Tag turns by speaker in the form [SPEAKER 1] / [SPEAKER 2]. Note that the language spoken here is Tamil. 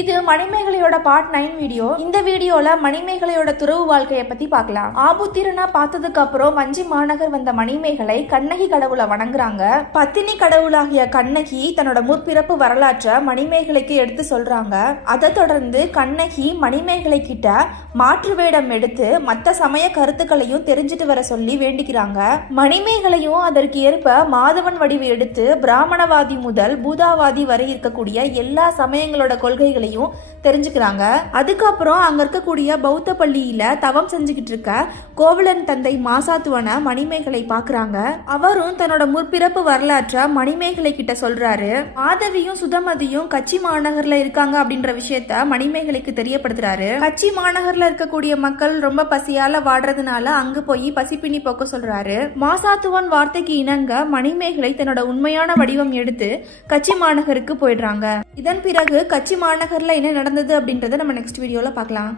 [SPEAKER 1] இது மணிமேகலையோட பார்ட் நைன் வீடியோ இந்த வீடியோல மணிமேகலையோட துறவு வாழ்க்கையை பத்தி பார்க்கலாம். ஆபுத்திரனா பார்த்ததுக்கு அப்புறம் வஞ்சி மாநகர் வந்த மணிமேகலை கண்ணகி கடவுளை வணங்குறாங்க. பத்தினி கடவுளாகிய கண்ணகி தன்னோட முற்பிறப்பு வரலாற்றை மணிமேகலைக்கு எடுத்து சொல்றாங்க. அதை தொடர்ந்து கண்ணகி மணிமேகலை கிட்ட மாற்று வேடம் எடுத்து மற்ற சமய கருத்துக்களையும் தெரிஞ்சுட்டு வர சொல்லி வேண்டிக்கிறாங்க. மணிமேகலையும் அதற்கு ஏற்ப மாதவன் வடிவு எடுத்து பிராமணவாதி முதல் பூதாவாதி வரை இருக்கக்கூடிய எல்லா சமயங்களோட கொள்கைகளையும் தெரிஞ்சுக்கிறாங்க. அதுக்கப்புறம் அங்க இருக்கக்கூடிய பௌத்த பள்ளியில தவம் செஞ்சுக்கிட்டு இருக்க கோவலன் தந்தை மாசாத்துவனை மணிமேகலை பாக்குறாங்க. அவரும் தன்னோட முற்பிறப்பு வரலாற்றை மணிமேகலை கிட்ட சொல்றாரு. மாதவியும் சுதமதியும் கட்சி மாநகர்ல இருக்காங்க அப்படின்ற விஷயத்த மணிமேகலைக்கு தெரியப்படுத்துறாரு. கட்சி மாநகர்ல இருக்கக்கூடிய மக்கள் ரொம்ப பசியால வாடுறதுனால அங்க போய் பசிப்பினி போக்க சொல்றாரு. மாசாத்துவன் வார்த்தைக்கு இணங்க மணிமேகலை தன்னோட உண்மையான வடிவம் எடுத்து கட்சி மாநகருக்கு போயிடுறாங்க. இதன் பிறகு கட்சி மாநகர்ல என்ன நடந்தது அப்படின்றத நம்ம நெக்ஸ்ட் வீடியோவில் பார்க்கலாம்.